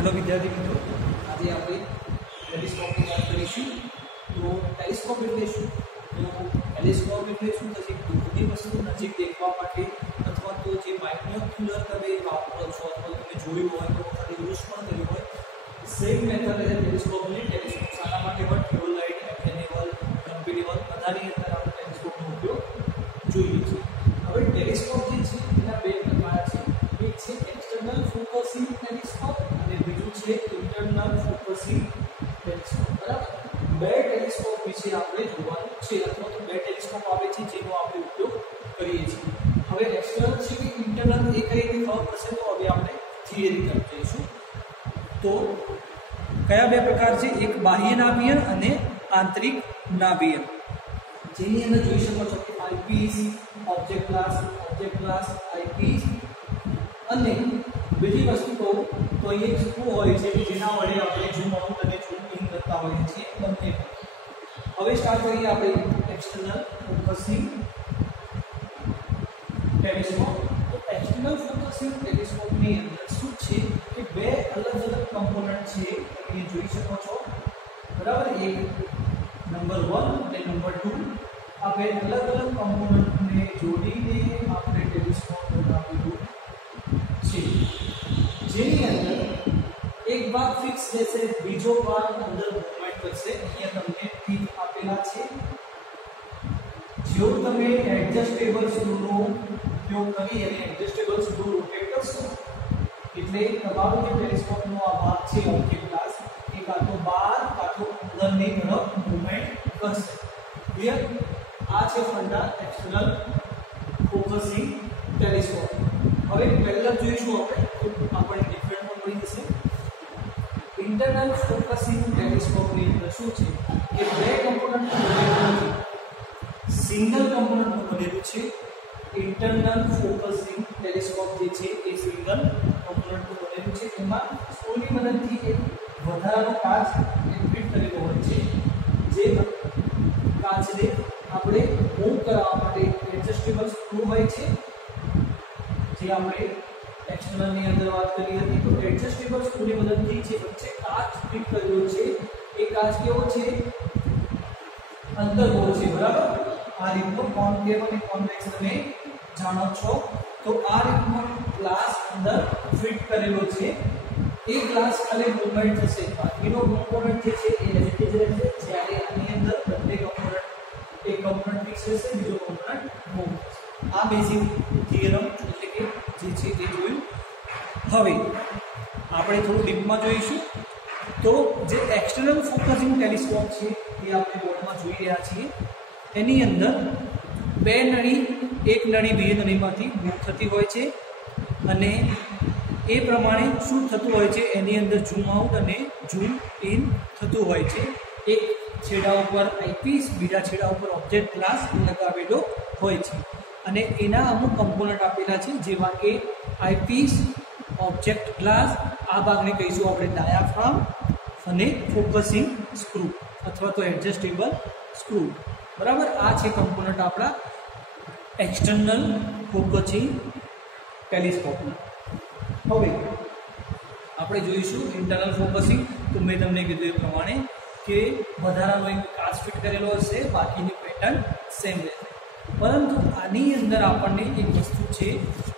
Hello विद्यार्थी मित्रों, आज आप टेलिस्कोप की बात करीशू। तो टेलिस्कोप एटले शुं? तो टेलिस्कोप एटले शुं थशे? बધી વસ્તુ નજીક દેખવા માટે અથવા તો જે બાયનોક્યુલર તમે વાપરો છો અથવા તમે જોયું હોય તો ખાલી યુઝ પણ કર્યું હોય, સેમ મેથડ એ ટેલિસ્કોપની ટેલિસ્કોપ શાના માટે પણ થિયોલાઇટ, એફએનેબલ, કમ્પેરેબલ બધાની અંદર આપણે ટેલિસ્કોપનો ઉપયોગ જોઈએ છીએ। હવે ટેલિસ્કોપ જે છે એના બે પ્રકાર છે, એક છે एक्सटर्नल फोकसिंग टेलिस्कोप અને બીજું છે इंटरनल फोकसिंग टेलिस्कोप। બરાબર, બે ટેલિસ્કોપ વિશે આપણે જોવાનું છે અથવા તો બે ટેલિસ્કોપ આવે છે જેનો આપણે ઉપયોગ કરીએ છીએ। હવે एक्सटर्नल છે કે इंटरनल એ કઈ રીતે ખબર પડશે? તો હવે આપણે થિયરી તરફ જઈશું। તો કયા બે પ્રકાર છે? એક બાહ્ય નાભિયન અને આંતરિક નાભિયન, જેની અંદર જોઈ શકો છો કે આઈપીસ, ઓબ્જેક્ટ ક્લાસ, આઈપીસ અને બીજી વસ્તુ કહું તો એક શું હોય છે કે જેના વડે આપણે ઝૂમ આઉટ અને ઝૂમ ઇન કરતા હોઈએ છીએ બંને। હવે સ્ટાર્ટ કરીએ આપણે एक्सटर्नल फोकसिंग ટેલિસ્કોપ। તો एक्सटर्नल फोकसिंग ટેલિસ્કોપ ની અંદર શું છે કે બે અલગ-અલગ કમ્પોનન્ટ છે, તમે જોઈ શકો છો। બરાબર, એક નંબર 1 અને નંબર 2 આ બે અલગ-અલગ કમ્પોનન્ટને જોડીને આપણે ટેલિસ્કોપ બનાવ્યું છે, જેની અંદર એક ભાગ ફિક્સ રહેશે, બીજો ભાગ અંદર મૂવમેન્ટ કરશે। અહીંયા તમને ટીપ આપેલા છે। જો તમે એડજસ્ટેબલ સ્ક્રૂનો ઉપયોગ કરી અને એડજસ્ટેબલ સ્ક્રૂ રોટેટ કરશો એટલે તમારો જે ટેલિસ્કોપનો આ ભાગ છે ઓબ્જેક્ટ ક્લાસ એ કાં તો બહાર કાં તો અંદરની તરફ મૂવમેન્ટ કરશે। ક્લિયર? આ છે ફંડા एक्सटर्नल फोकसिंग ટેલિસ્કોપ। હવે પહેલા જોઈશું આપણે ડિફરન્ટ પણ મળી જશે। इंटरनल फोकसिंग टेलिस्कोप ની અંદર શું છે કે બે કમ્પોનન્ટ સિંગલ કમ્પોનન્ટ બનેલું છે। इंटरनल फोकसिंग ટેલિસ્કોપ જે છે એ સિંગલ કમ્પોનન્ટ બનેલું છે, એમાં સ્ક્રૂની મદદથી એક વધારાનો કાચ ફિટ કરેલો હોય છે, જે કાચને આપણે મૂવ કરવા માટે એડજસ્ટેબલ સ્ક્રૂ હોય છે, જે આપણે एक्सटर्नल ની અંદર વાત કરી હતી। તો એડજસ્ટેબલ સ્ક્રૂની મદદથી જે વચ્ચે કાચ ફિટ કર્યો છે એ કાચ કેવો છે? અંતર્ગોળ છે। બરાબર, આ રીતનો કોન્કેવ અને કોન્વેક્સ તમે જાણો છો। તો આ રીતનો ગ્લાસ અંદર ફિટ કરેલો છે, એ ગ્લાસ ખાલી મૂવમેન્ટ થશે, બાકીનો કમ્પોનન્ટ જે છે એ એઝ ઇટ ઇઝ રહેશે। જ્યારે આની અંદર બંને કમ્પોનન્ટ, એક કમ્પોનન્ટ ફિક્સ રહેશે, બીજો કમ્પોનન્ટ મૂવ થશે। આ બેઝિક થિયરમ એટલે કે જે છે એ જોયું। હવે આપણે થોડું ડીપમાં જોઈશું। તો જે एक्सटर्नल फोकसिंग ટેલિસ્કોપ છે એ આપણે બોર્ડમાં જોઈ રહ્યા છીએ, એની અંદર બે નળી, એક નળી બે નળીમાંથી મૂવ થતી હોય છે અને એ પ્રમાણે શું થતું હોય છે, એની અંદર ઝૂમ આઉટ અને ઝૂમ ઇન થતું હોય છે। એક છેડા ઉપર આઈપીસ, બીજા છેડા ઉપર ઓબ્જેક્ટ ગ્લાસ લગાવેલો હોય છે અને એના અમુક કમ્પોનન્ટ આપેલા છે, જેવા કે આઈપીસ, ઓબ્જેક્ટ ગ્લાસ, આ ભાગને કહીશું આપણે ડાયાફ્રામ અને ફોકસિંગ સ્ક્રૂ અથવા તો એડજસ્ટેબલ સ્ક્રૂ। બરાબર, આ છે કમ્પોનન્ટ આપણા एक्सटर्नल फोकसिंग ટેલિસ્કોપના। હવે આપણે જોઈશું इंटरनल फोकसिंग। તો મેં તમને કીધું એ પ્રમાણે કે વધારાનો એક કાચ ફિટ કરેલો હશે, બાકીની પેટર્ન સેમ રહેશે, પરંતુ આની અંદર આપણને એક વસ્તુ છે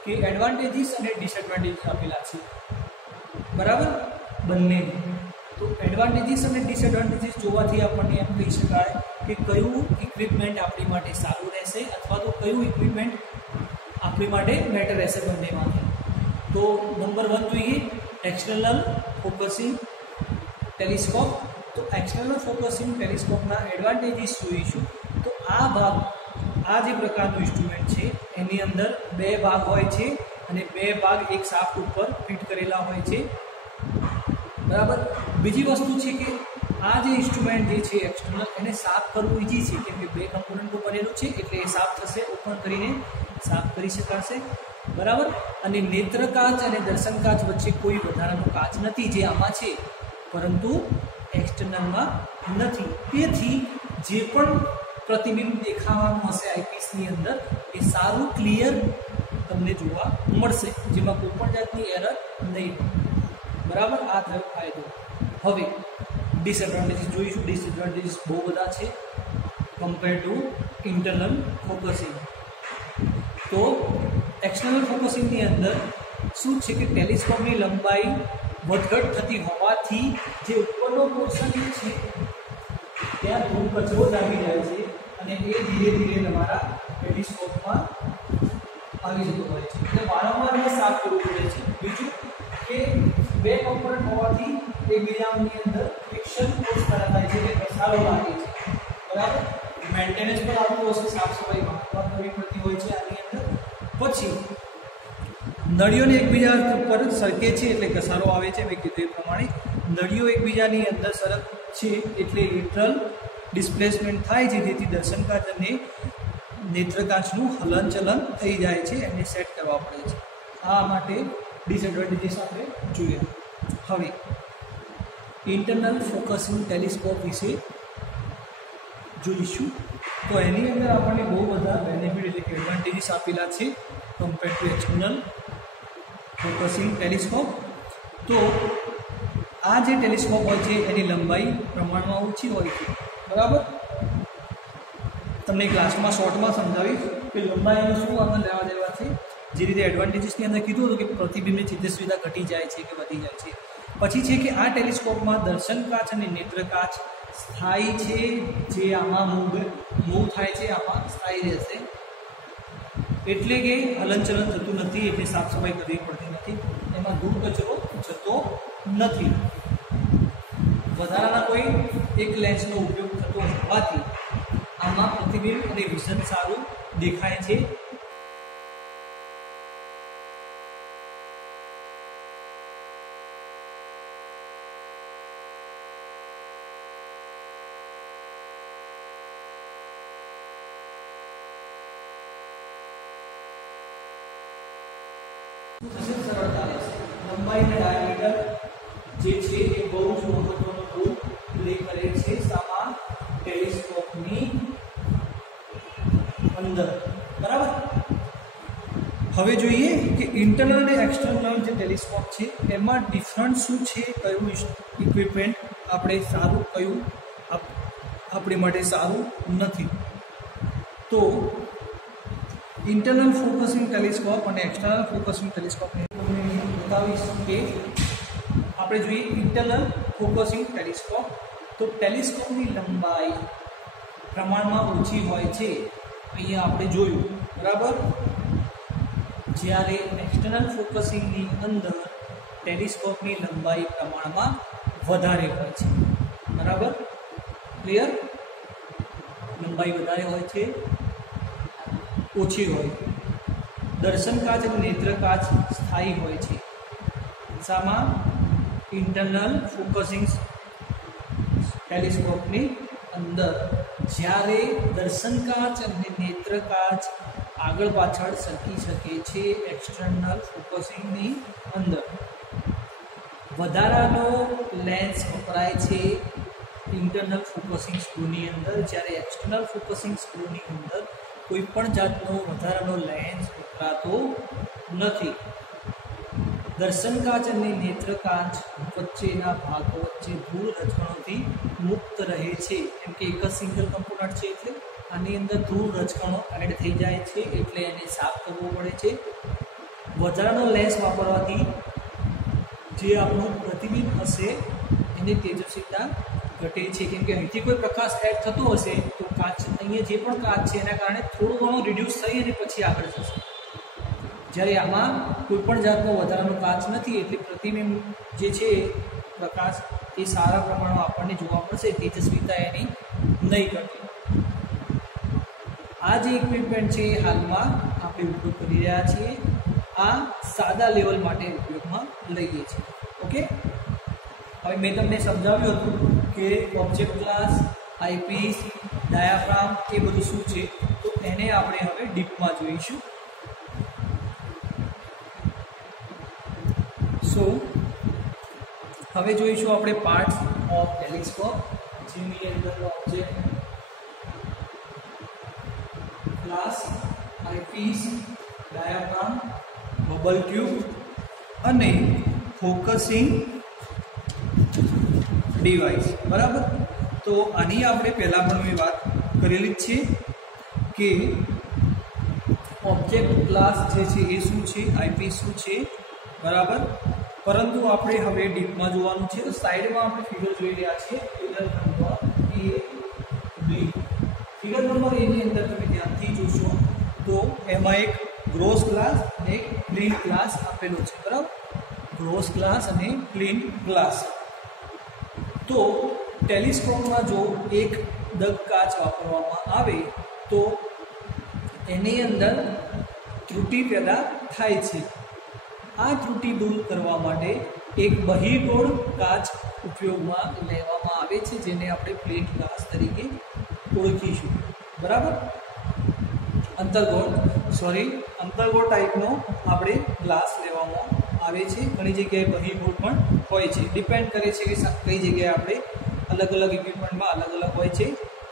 કે એડવાન્ટેજીસ અને ડિસએડવાન્ટેજીસ આપેલા છે। બરાબર, બંને। તો એડવાન્ટેજીસ અને ડિસએડવાન્ટેજીસ જોવાથી આપણને એમ કહી શકાય કે કયું ઇક્વિપમેન્ટ આપણી માટે સારું રહેશે અથવા તો કયું ઇક્વિપમેન્ટ આપણી માટે બેટર રહેશે બંનેમાંથી। તો નંબર 1 જોઈએ एक्सटर्नल फोकसिंग ટેલિસ્કોપ। તો एक्सटर्नल फोकसिंग ટેલિસ્કોપના એડવાન્ટેજીસ જોઈશું। તો આ ભાગ, આ જે પ્રકારનું ઇન્સ્ટ્રુમેન્ટ છે એની અંદર બે ભાગ હોય છે અને બે ભાગ એક શાફ્ટ ઉપર ફિટ કરેલા હોય છે। બરાબર, બીજી વસ્તુ છે કે આ જે ઇન્સ્ટ્રુમેન્ટ જે છે एक्सटर्नल, એને સાફ કરવું ઈઝી છે, કેમ કે બે કમ્પોનન્ટનું બનેલું છે એટલે એ સાફ થશે, ઓપન કરીને સાફ કરી શકાશે। બરાબર, અને નેત્ર કાચ અને દર્શન કાચ વચ્ચે કોઈ વધારાનો કાચ નથી, જે આમાં છે પરંતુ एक्सटर्नलમાં નથી। તેથી જે પણ પ્રતિબિંબ દેખાવાનું હશે આઈપીસની અંદર એ સારું ક્લિયર તમને જોવા મળશે, જેમાં કોઈ પણ જાતની એરર નહીં। બરાબર, આ થયો ફાયદો. હવે ડિસએડવાન્ટેજીસ જોઈશું. ડિસએડવાન્ટેજીસ બહુ બધા છે કમ્પેર ટુ ઇન્ટરનલ ફોકસિંગ. તો એક્સટર્નલ ફોકસિંગની અંદર શું છે કે ટેલિસ્કોપની લંબાઈ વધઘટ થતી હોવાથી જે ઉપરનો પોર્શન છે ત્યાં ધૂળ કચરો લાગી જાય છે અને એ ધીરે ધીરે તમારા ટેલિસ્કોપમાં આવી જતો હોય છે. એટલે વારંવાર એને સાફ કરવું પડે છે. બીજું કે બે કમ્પોનન્ટ હોવાથી એકબીજાની અંદર ફ્રિક્શન ફોર્સ પેદા થાય છે, એટલે ઘસારો લાગે છે. બરાબર, મેન્ટેનન્સ પણ આવતું હશે, સાફ સફાઈ કરવી પડતી હોય છે આની અંદર. પછી નળીઓને એકબીજા પર સરકે છે એટલે ઘસારો આવે છે. મેં કીધું એ પ્રમાણે નળીઓ એકબીજાની અંદર સરક છે એટલે લેટરલ ડિસ્પ્લેસમેન્ટ થાય છે, જેથી દર્શનકાચ અને નેત્રકાચનું હલનચલન થઈ જાય છે. એને સેટ કરવા પડે છે. આ માટે ડિસએડવાન્ટેજીસ આપણે જોઈએ. હવે ઇન્ટરનલ ફોકસિંગ ટેલિસ્કોપ વિશે જોઈશું. તો એની અંદર આપણને બહુ બધા બેનિફિટ એટલે કે એડવાન્ટેજીસ આપેલા છે compare to external focusing telescope. તો આ જે ટેલિસ્કોપ હોય છે એની લંબાઈ પ્રમાણમાં ઓછી હોય છે. બરાબર, તમને ક્લાસમાં શોર્ટમાં સમજાવીશ કે લંબાઈનું શું આપણે લેવા દેવા છે. જે રીતે એડવાન્ટેજીસની અંદર કીધું હતું કે પ્રતિબિંબની તેજસ્વીતા ઘટી જાય છે કે વધી જાય છે. પછી છે કે આ ટેલિસ્કોપમાં દર્શનકાચ અને નેત્રકાચ સ્થાયી છે. જે આમાં મૂવ થાય છે આમાં સ્થાયી રહેશે, એટલે કે હલનચલન થતું નથી, એટલે સાફ સફાઈ કરવી પડતી નથી. એમાં ધૂળ કચરો જતો નથી. વધારાના કોઈ એક લેન્સનો ઉપયોગ થતો હોવાથી આમાં પ્રતિબિંબ અને વિઝન સારું દેખાય છે. સરળતા રહેશે. લંબાઈ અને ડાયામીટર જે છે એ બહુ જ મહત્વનો રોલ પ્લે કરે છે સામા ટેલિસ્કોપની અંદર. બરાબર, હવે જોઈએ કે ઇન્ટરનલ અને એક્સટર્નલ જે ટેલિસ્કોપ છે એમાં ડિફરન્ટ શું છે, કયું ઇક્વિપમેન્ટ આપણે સારું, કયું આપણી માટે સારું નથી. તો ઇન્ટરનલ ફોકસિંગ ટેલિસ્કોપ અને એક્સટર્નલ ફોકસિંગ ટેલિસ્કોપને બતાવીશ કે આપણે જોઈએ ઇન્ટરનલ ફોકસિંગ ટેલિસ્કોપ. તો ટેલિસ્કોપની લંબાઈ પ્રમાણમાં ઓછી હોય છે. અહીંયા આપણે જોયું. બરાબર, જ્યારે એક્સટર્નલ ફોકસિંગની અંદર ટેલિસ્કોપની લંબાઈ પ્રમાણમાં વધારે હોય છે. બરાબર, ક્લિયર? લંબાઈ વધારે હોય છે, ઓછી હોય. દર્શનકાચ અને નેત્રકાચ સ્થાયી હોય છે. શામાં? ઇન્ટરનલ ફોકસિંગ ટેલિસ્કોપની અંદર. જ્યારે દર્શનકાચ અને નેત્રકાચ આગળ પાછળ સરકી શકે છે એક્સટર્નલ ફોકસિંગની અંદર. વધારાનો લેન્સ વપરાય છે ઇન્ટરનલ ફોકસિંગ સ્ક્રૂની અંદર, જ્યારે એક્સટર્નલ ફોકસિંગ સ્ક્રૂની અંદર કોઈ પણ જાતનો વધારાનો લેન્સ વપરાતો નથી. દર્શનકાચ અને નેત્રકાચ વચ્ચેના ભાગો વચ્ચે ધૂળ રજકણોથી મુક્ત રહે છે. કેમ કે એક જ સિંગલ કમ્પોનન્ટ છે એટલે આની અંદર ધૂળ રજકણો એડ થઈ જાય છે, એટલે એને સાફ કરવો પડે છે. વધારાનો લેન્સ વાપરવાથી જે આપણું પ્રતિબિંબ હશે એની તેજસ્વીતા ઘટે છે. કેમ કે અહીંથી કોઈ પ્રકાશ એડ થતો હશે તો કાચ, અહીંયા જે પણ કાચ છે એના કારણે થોડું ઘણું રિડ્યુસ થઈ અને પછી આગળ જશે. જ્યારે આમાં કોઈ પણ જાતનો વધારાનો કાચ નથી, એટલે પ્રતિબિંબ જે છે પ્રકાશ એ સારા પ્રમાણમાં આપણને જોવા મળશે. તેજસ્વીતા એની નહીં ઘટે. આ જે ઇક્વિપમેન્ટ છે એ હાલમાં આપણે ઉપયોગ કરી રહ્યા છીએ. આ સાદા લેવલ માટે ઉપયોગમાં લઈએ છીએ. ઓકે, હવે મેં તમને સમજાવ્યું હતું કે ઓબ્જેક્ટ ક્લાસ, આઈપીસ, ડાયાફ્રામ એ બધું શું છે, તો એને આપણે હવે ડીપમાં જોઈશું. સો હવે જોઈશું આપણે પાર્ટ્સ ઓફ ટેલિસ્કોપ, જેની અંદર object class, eyepiece, diaphragm, bubble tube અને ફોકસિંગ डिवाइस बराबर। तो आनी आपणे पहला पण मैं बात करेली ज छे कि ऑब्जेक्ट क्लास जे छे ए शुं छे, आईपी शुं छे बराबर। परंतु आपणे हवे डीपमां जोवानुं छे। तो साइडमां आपणे फिगर जोई रह्या छीए। Figure number A B. Figure number A नी अंदर तमे ध्यानथी जोशो तो एमां एक ग्रोस क्लास अने एक क्लीन क्लास आपेलो छे बराबर। ग्रोस क्लास अने क्लीन क्लास। तो टेलिस्कोपमां जो एक दग काच वापरवामां आवे तो एनी अंदर त्रुटि पैदा थाय छे। आ त्रुटि दूर करवा माटे एक बहिर्गोળ काच उपयोगमां लेवामां आवे छे, जेने आपणे प्लेन ग्लास तरीके ओळखीशुं बराबर। अंतर्गोળ टाइपनो आपणे ग्लास लेवामां आवे छे। घणी जग्याए बहिर्गोળ पण होय छे। डिपेन्ड करे छे के कई जग्याए आपणे अलग अलग इक्विपमेंटमां अलग अलग होय छे।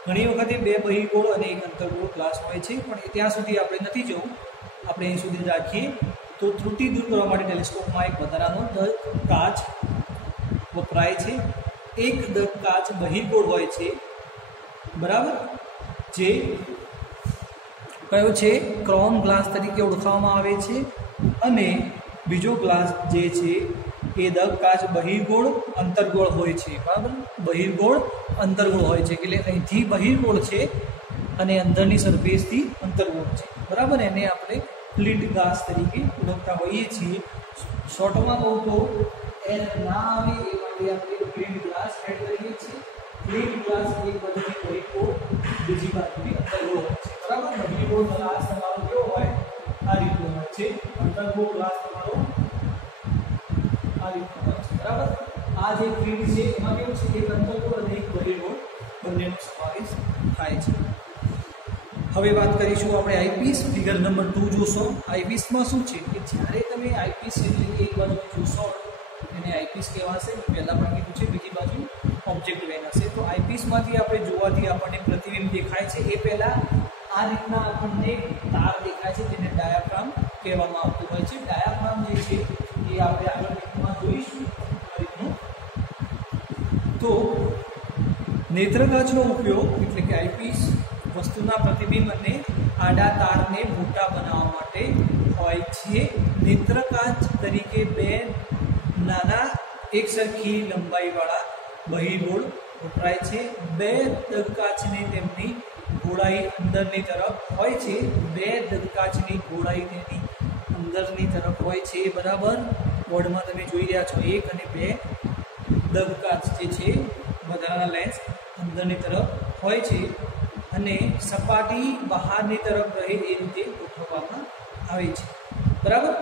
घणी वखते बे बहिर्गोળ अने एक अंतर्गोળ ग्लास होय छे, पण त्यां सुधी आपणे नथी जवुं। आपणे અહીં સુધી રાખીએ तो त्रुटि दूर करवा माटे टेलिस्कोपमां एक વધારાનો દગ કાચ વપરાય છે। એક દગ કાચ બહિર્ગોળ હોય છે બરાબર, જે કયો છે ક્રોમ ગ્લાસ તરીકે ઓળખવામાં આવે છે। અને બીજો ગ્લાસ જે છે એ દગ કાચ બહિર્ગોળ અંતર્ગોળ હોય છે બરાબર। બહિર્ગોળ અંતર્ગોળ હોય છે એટલે અહીંથી બહિર્ગોળ છે અને અંદરની સરફેસથી અંતર્ગોળ છે બરાબર। એને આપણે ક્લિન્ટ ગ્લાસ તરીકે ઓળખતા હોઈએ છીએ। શોર્ટમાં કહું તો એલ ના આવે એ માટે આપણે ક્લિન્ટ ગ્લાસ એડ કરીએ છીએ। ક્લિન્ટ ગ્લાસ એક બાજુથી બહિર્ગોળ, બીજી બાજુથી અંતર્ગોળ હોય છે બરાબર। બહિર્ગોળ ગ્લાસ તમારો કેવો હોય આ રીતનો હોય છે, અંતર્ગોળ ગ્લાસ તમારો આ રીતનો હોય છે બરાબર। આ જે ક્લિન્ટ છે એમાં કેવું છે એક અંતર્ગોળ અને એક બહિર્ગોળ બંનેનો સમાવેશ થાય છે। હવે વાત કરીશું આપણે આઈપીસ। ફિગર નંબર 2 જોશો। આઈપીસમાં શું છે કે જ્યારે તમે આઈપીસ એટલે કે એક બાજુ જોશો એને આઈપીસ કહેવાશે। પહેલા પણ કીધું છે, બીજી બાજુ ઓબ્જેક્ટ વેન હશે। તો આઈપીસમાંથી આપણે જોવાથી આપણને પ્રતિબિંબ દેખાય છે। એ પહેલા આ રીતના આપણને તાર દેખાય છે, જેને ડાયાફ્રામ કહેવામાં આવતું હોય છે। ડાયાફ્રામ જે છે એ આપણે આગળ લેક્ચરમાં જોઈશું આ રીતનું। તો નેત્રકાચનો ઉપયોગ એટલે કે આઈપીસ વસ્તુના પ્રતિબિંબ અને આડા તારને મોટા બનાવવા માટે હોય છે। નેત્રકાચ તરીકે બે નાના એકસરખી લંબાઈવાળા બહિર્ગોળ વપરાય છે। બે દગકાચની તેમની ગોળાઈ અંદરની તરફ હોય છે। બે દગકાચની ગોળાઈ તેની અંદરની તરફ હોય છે બરાબર। બોર્ડમાં તમે જોઈ રહ્યા છો 1 અને 2 દગકાચ જે છે વધારાના લેન્સ અંદરની તરફ હોય છે અને સપાટી બહારની તરફ રહે એ રીતે ગોઠવવામાં આવે છે બરાબર।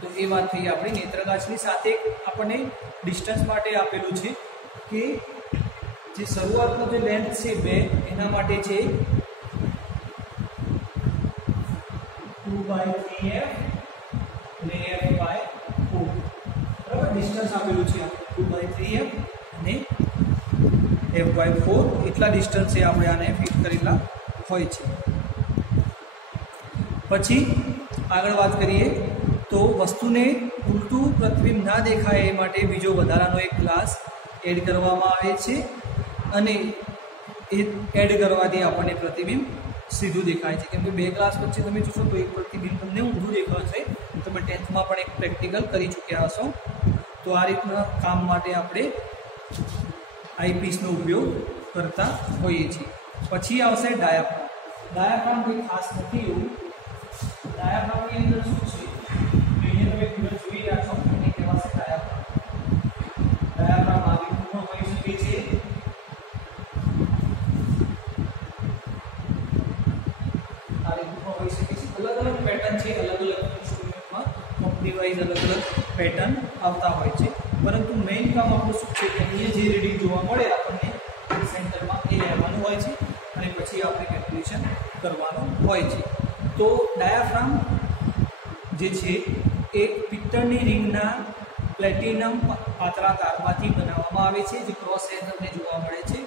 તો એ વાત થઈ આપણી નેત્રકાચની। સાથે આપણને ડિસ્ટન્સ માટે આપેલું છે કે જે શરૂઆતનો જે લેન્થ છે 2 એના માટે છે 2/3f અને f/4 બરાબર। ડિસ્ટન્સ આપેલું છે 2/3f અને f/4 એટલા ડિસ્ટન્સે આપણે આને ફિટ કરેલા હોય છે। પછી આગળ વાત કરીએ તો વસ્તુને ઉલટું પ્રતિબિંબ ના દેખાય એ માટે બીજો વધારાનો એક ગ્લાસ એડ કરવામાં આવે છે અને એ એડ કરવાથી આપણને પ્રતિબિંબ સીધું દેખાય છે। કેમ કે બે ગ્લાસ વચ્ચે તમે જોશો તો એક પ્રતિબિંબ તમને ઊંધું દેખાશે। તમે 10th માં પણ એક પ્રેક્ટિકલ કરી ચૂક્યા હશો। તો આ રીતના કામ માટે આપણે આઈપીસનો ઉપયોગ કરતા હોઈએ છીએ। પછી આવશે ડાયાફ્રામ। ડાયાફ્રામ કોઈ ખાસ નથી એવું। ડાયાફ્રામની અંદર શું છે અહીંયા તમે ફિગર જોઈ રહ્યા છો એને કહેવાશે ડાયાફ્રામ। ડાયાફ્રામ આ રીતનું પણ હોઈ શકે છે। આ રીતનું પણ હોઈ શકે છે। અલગ અલગ પેટર્ન છે, અલગ અલગ ઇન્સ્ટ્રુમેન્ટમાં કંપની વાઇઝ અલગ અલગ પેટર્ન આવતા હોય છે। પરંતુ મેઇન કામ આપણું શું છે કે અહીંયા જે રીડિંગ જોવા મળે આપણને સેન્ટરમાં એ લેવાનું હોય છે અને પછી આપણે કેલ્ક્યુલેશન કરવાનું હોય છે। તો ડાયાફ્રામ જે છે એ પિત્તળની રિંગના પ્લેટિનમ પાતળા તારમાંથી બનાવવામાં આવે છે, જે ક્રોસ સેક્શન તમને જોવા મળે છે,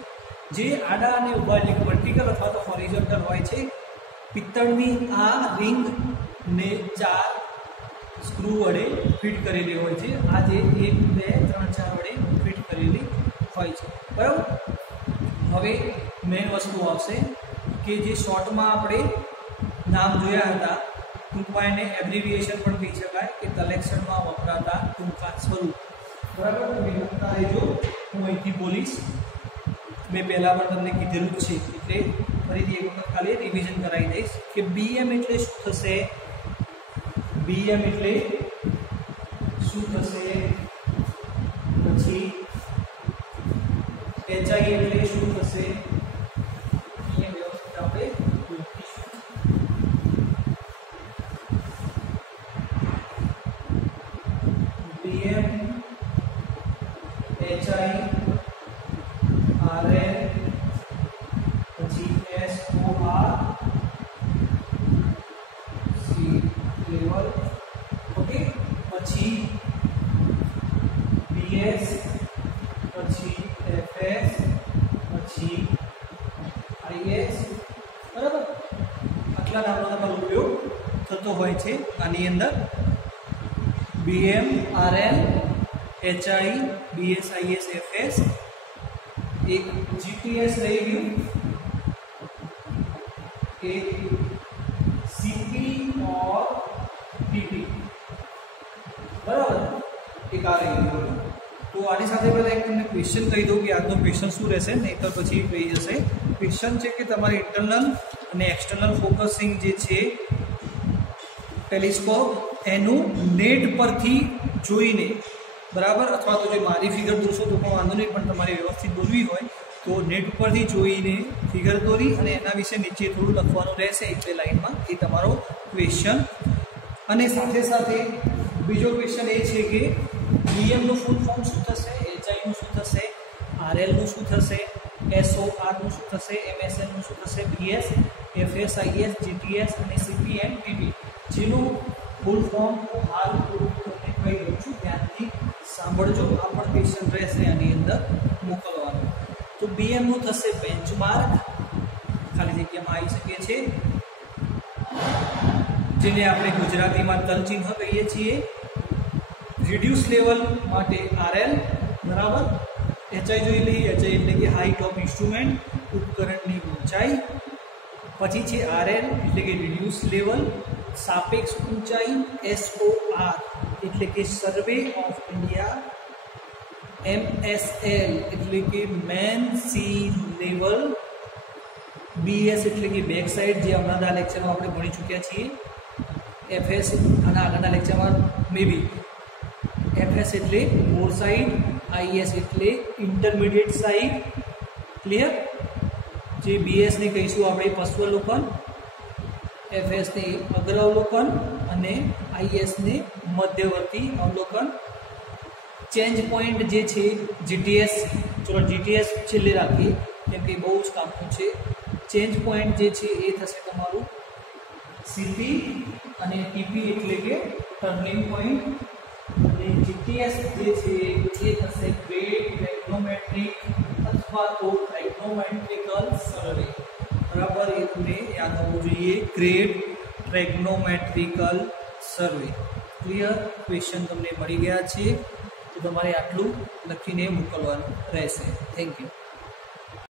જે આડા અને ઊભા એટલે વર્ટિકલ અથવા તો હોરિઝોન્ટલ હોય છે। પિત્તળની આ રિંગને 4 સ્ક્રૂ વડે ફિટ કરેલી હોય છે। આ જે 1 2 3 4 વડે ફિટ કરેલી હોય છે, બરાબર। હવે મેઇન વસ્તુ આવશે કે જે શોર્ટમાં આપણે નામ જોયા હતા, ટૂંકમાં એને એબ્રિવિએશન પણ કહી શકાય કે કલેક્શનમાં વપરાતા ટૂંકા સ્વરૂપ, બરાબર। તમે લખતા રહેજો, હું અહીંથી બોલીશ, મેં પહેલાં પણ તમને કીધેલું જ છે, એટલે ફરીથી એક વખત ખાલી રિવિઝન કરાવી દઈશ કે BM એટલે શું થશે, BM એટલે શું થશે, પછી HI એટલે શું થશે, અહીંયા વ્યવસ્થિત આપણે લખીશું, BM HI RL પછી SOR C લેવલ, ઓકે, પછી BS પછી FS પછી IS, બરાબર। આટલા નામનો તમારો ઉપયોગ થતો હોય છે આની અંદર, BM RL HI BS IS FS, एक GTS रही गई, एक CP और PP, बराबर, एक आ रही है। तो आनी साथे पहले एक तुमने क्वेश्चन कही दो कि આજનો ક્વેશ્ચન શું રહેશે, નહીં તો પછી કહી જશે। ક્વેશ્ચન છે કે તમારી ઇન્ટરનલ અને એક્સટર્નલ ફોકસિંગ જે છે ટેલિસ્કોપ એનું નેટ પરથી જોઈને, બરાબર, અથવા તો જે મારી ફિગર દોરશો તો પણ વાંધો નહીં, પણ તમારે વ્યવસ્થિત દોરવી હોય તો નેટ પરથી જોઈને ફિગર દોરી અને એના વિશે નીચે થોડું લખવાનું રહેશે એક બે લાઇનમાં, એ તમારો ક્વેશ્ચન। અને સાથે સાથે બીજો ક્વેશ્ચન એ છે કે BMનું ફૂલ ફોર્મ શું થશે, HIનું શું થશે, RLનું શું થશે, SORનું શું થશે, MSNનું શું થશે, BS FS IS GTS અને CPM PP, જેનું ફૂલ ફોર્મ હાલ તમને કહી દઉં છું, ધ્યાનથી સાંભળજો, આ પણ ક્વેશ્ચન રહેશે આની અંદર મોકલવાનું। તો BMનું થશે બેન્ચમાર્ક, ખાલી જગ્યામાં આવી શકે છે, જેને આપણે ગુજરાતીમાં તલચિહ્ન કહીએ છીએ। રિડ્યુસ લેવલ માટે RL, બરાબર। HI જોઈ લઈએ, HI એટલે કે હાઇટ ઓફ ઇન્સ્ટ્રુમેન્ટ, ઉપકરણની ઊંચાઈ। પછી છે RL એટલે કે રિડ્યુસ લેવલ, સાપેક્ષ ઊંચાઈ। SOR એટલે કે સર્વે ઓફ ઇન્ડિયા। MSL એટલે કે મેન સી લેવલ। BS એટલે કે બેક સાઇડ, જે હમણાં આ લેક્ચરમાં આપણે ભણી ચૂક્યા છીએ। FS આના આગળના લેક્ચરમાં મે બી, FS એટલે બોર સાઇડ, IS એટલે ઇન્ટરમીડિયેટ સાઇડ, ક્લિયર। જે BS ને કહીશું આપણે પશ્ચાવલોકન, FS ને અગ્ર અવલોકન અને IS ને મધ્યવર્તી અવલોકન। ચેન્જ પોઈન્ટ જે છે GTS, ચલો GTS છેલ્લે રાખીએ કેમ કે બહુ જ કામનું છે। ચેન્જ પોઈન્ટ જે છે એ થશે તમારું CP અને TP એટલે કે ટર્નિંગ પોઈન્ટ, અને GTS જે છે એ થશે ગ્રેડ ટ્રેગ્નોમેટ્રિક અથવા તો ટ્રેગ્નોમેટ્રિકલ સર્વે, બરાબર, એ તમને યાદ હોવું જોઈએ, ગ્રેડ ટ્રેગ્નોમેટ્રિકલ સર્વે, ક્લિયર। ક્વેશ્ચન તમને મળી ગયા છે, તો તમારે આટલું લખીને મોકલવાનું રહેશે। Thank you.